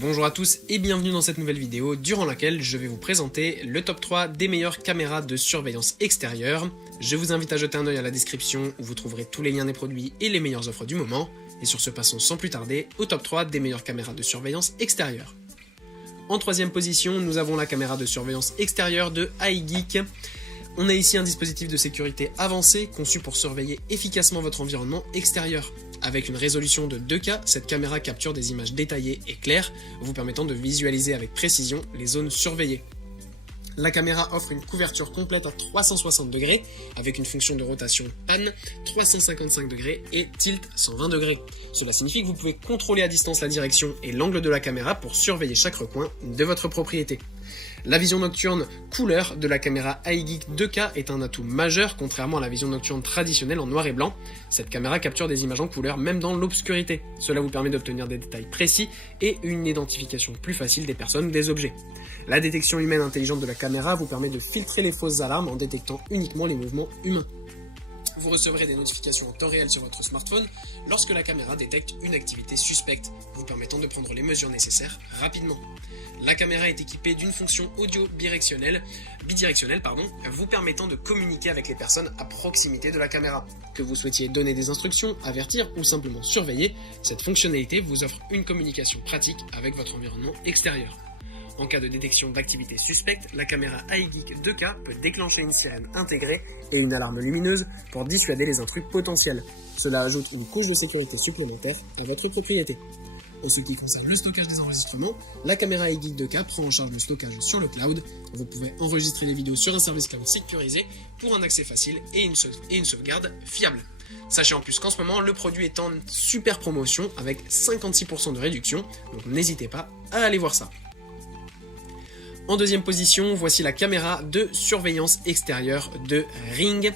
Bonjour à tous et bienvenue dans cette nouvelle vidéo durant laquelle je vais vous présenter le top 3 des meilleures caméras de surveillance extérieure. Je vous invite à jeter un œil à la description où vous trouverez tous les liens des produits et les meilleures offres du moment. Et sur ce, passons sans plus tarder au top 3 des meilleures caméras de surveillance extérieure. En troisième position, nous avons la caméra de surveillance extérieure de iGeek. On a ici un dispositif de sécurité avancé conçu pour surveiller efficacement votre environnement extérieur. Avec une résolution de 2K, cette caméra capture des images détaillées et claires, vous permettant de visualiser avec précision les zones surveillées. La caméra offre une couverture complète à 360 degrés, avec une fonction de rotation pan 355 degrés et tilt 120 degrés. Cela signifie que vous pouvez contrôler à distance la direction et l'angle de la caméra pour surveiller chaque recoin de votre propriété. La vision nocturne couleur de la caméra iGeek 2K est un atout majeur contrairement à la vision nocturne traditionnelle en noir et blanc. Cette caméra capture des images en couleur même dans l'obscurité. Cela vous permet d'obtenir des détails précis et une identification plus facile des personnes ou des objets. La détection humaine intelligente de la caméra vous permet de filtrer les fausses alarmes en détectant uniquement les mouvements humains. Vous recevrez des notifications en temps réel sur votre smartphone lorsque la caméra détecte une activité suspecte, vous permettant de prendre les mesures nécessaires rapidement. La caméra est équipée d'une fonction audio bidirectionnelle, vous permettant de communiquer avec les personnes à proximité de la caméra. Que vous souhaitiez donner des instructions, avertir ou simplement surveiller, cette fonctionnalité vous offre une communication pratique avec votre environnement extérieur. En cas de détection d'activité suspecte, la caméra iGeek 2K peut déclencher une sirène intégrée et une alarme lumineuse pour dissuader les intrus potentiels. Cela ajoute une couche de sécurité supplémentaire à votre propriété. En ce qui concerne le stockage des enregistrements, la caméra iGeek 2K prend en charge le stockage sur le cloud. Vous pouvez enregistrer les vidéos sur un service cloud sécurisé pour un accès facile et une sauvegarde fiable. Sachez en plus qu'en ce moment, le produit est en super promotion avec 56% de réduction, donc n'hésitez pas à aller voir ça. En deuxième position, voici la caméra de surveillance extérieure de Ring.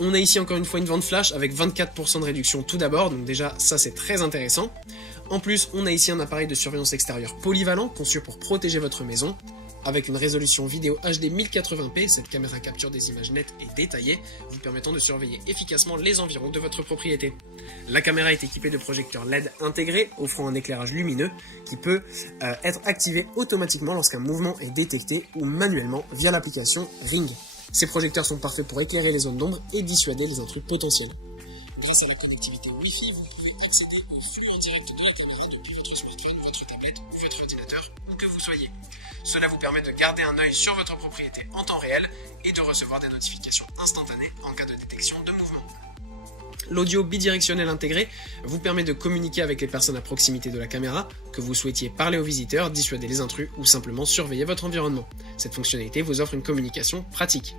On a ici encore une fois une vente flash avec 24% de réduction tout d'abord, donc déjà ça c'est très intéressant. En plus, on a ici un appareil de surveillance extérieure polyvalent conçu pour protéger votre maison. Avec une résolution vidéo HD 1080p, cette caméra capture des images nettes et détaillées, vous permettant de surveiller efficacement les environs de votre propriété. La caméra est équipée de projecteurs LED intégrés, offrant un éclairage lumineux qui peut être activé automatiquement lorsqu'un mouvement est détecté ou manuellement via l'application Ring. Ces projecteurs sont parfaits pour éclairer les zones d'ombre et dissuader les intrus potentiels. Grâce à la connectivité Wi-Fi, vous pouvez accéder au flux en direct de la caméra depuis votre smartphone, votre tablette ou votre ordinateur, où que vous soyez. Cela vous permet de garder un œil sur votre propriété en temps réel et de recevoir des notifications instantanées en cas de détection de mouvement. L'audio bidirectionnel intégré vous permet de communiquer avec les personnes à proximité de la caméra, que vous souhaitiez parler aux visiteurs, dissuader les intrus ou simplement surveiller votre environnement. Cette fonctionnalité vous offre une communication pratique.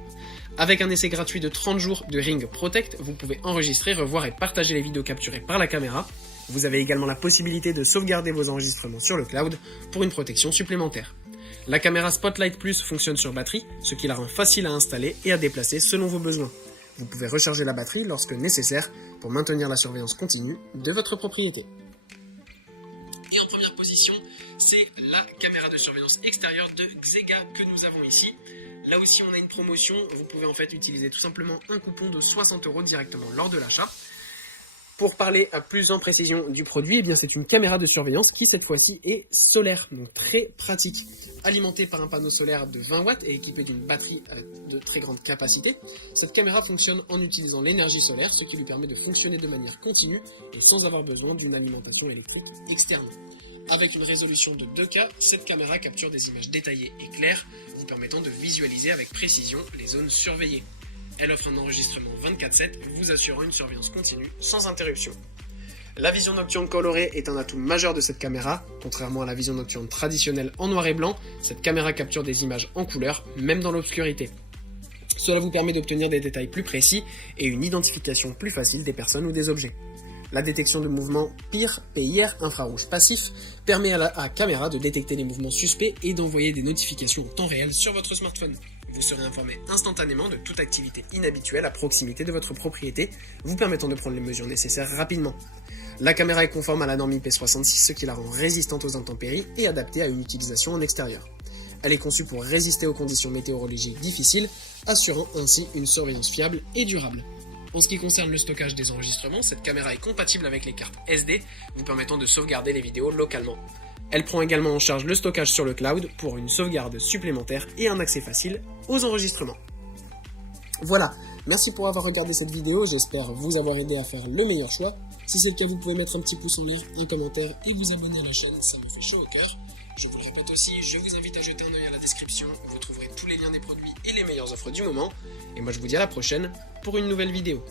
Avec un essai gratuit de 30 jours de Ring Protect, vous pouvez enregistrer, revoir et partager les vidéos capturées par la caméra. Vous avez également la possibilité de sauvegarder vos enregistrements sur le cloud pour une protection supplémentaire. La caméra Spotlight Plus fonctionne sur batterie, ce qui la rend facile à installer et à déplacer selon vos besoins. Vous pouvez recharger la batterie lorsque nécessaire pour maintenir la surveillance continue de votre propriété. Et en première position, c'est la caméra de surveillance extérieure de Xega que nous avons ici. Là aussi, on a une promotion. Vous pouvez en fait utiliser tout simplement un coupon de 60 € directement lors de l'achat. Pour parler à plus en précision du produit, eh bien c'est une caméra de surveillance qui cette fois-ci est solaire, donc très pratique. Alimentée par un panneau solaire de 20 watts et équipée d'une batterie de très grande capacité, cette caméra fonctionne en utilisant l'énergie solaire, ce qui lui permet de fonctionner de manière continue et sans avoir besoin d'une alimentation électrique externe. Avec une résolution de 2K, cette caméra capture des images détaillées et claires, vous permettant de visualiser avec précision les zones surveillées. Elle offre un enregistrement 24/7, vous assurant une surveillance continue sans interruption. La vision nocturne colorée est un atout majeur de cette caméra. Contrairement à la vision nocturne traditionnelle en noir et blanc, cette caméra capture des images en couleur, même dans l'obscurité. Cela vous permet d'obtenir des détails plus précis et une identification plus facile des personnes ou des objets. La détection de mouvements PIR infrarouge passif permet à la caméra de détecter les mouvements suspects et d'envoyer des notifications en temps réel sur votre smartphone. Vous serez informé instantanément de toute activité inhabituelle à proximité de votre propriété, vous permettant de prendre les mesures nécessaires rapidement. La caméra est conforme à la norme IP66, ce qui la rend résistante aux intempéries et adaptée à une utilisation en extérieur. Elle est conçue pour résister aux conditions météorologiques difficiles, assurant ainsi une surveillance fiable et durable. En ce qui concerne le stockage des enregistrements, cette caméra est compatible avec les cartes SD, vous permettant de sauvegarder les vidéos localement. Elle prend également en charge le stockage sur le cloud pour une sauvegarde supplémentaire et un accès facile aux enregistrements. Voilà, merci pour avoir regardé cette vidéo, j'espère vous avoir aidé à faire le meilleur choix. Si c'est le cas, vous pouvez mettre un petit pouce en l'air, un commentaire et vous abonner à la chaîne, ça me fait chaud au cœur. Je vous le répète aussi, je vous invite à jeter un œil à la description, où vous trouverez tous les liens des produits et les meilleures offres du moment. Et moi je vous dis à la prochaine pour une nouvelle vidéo.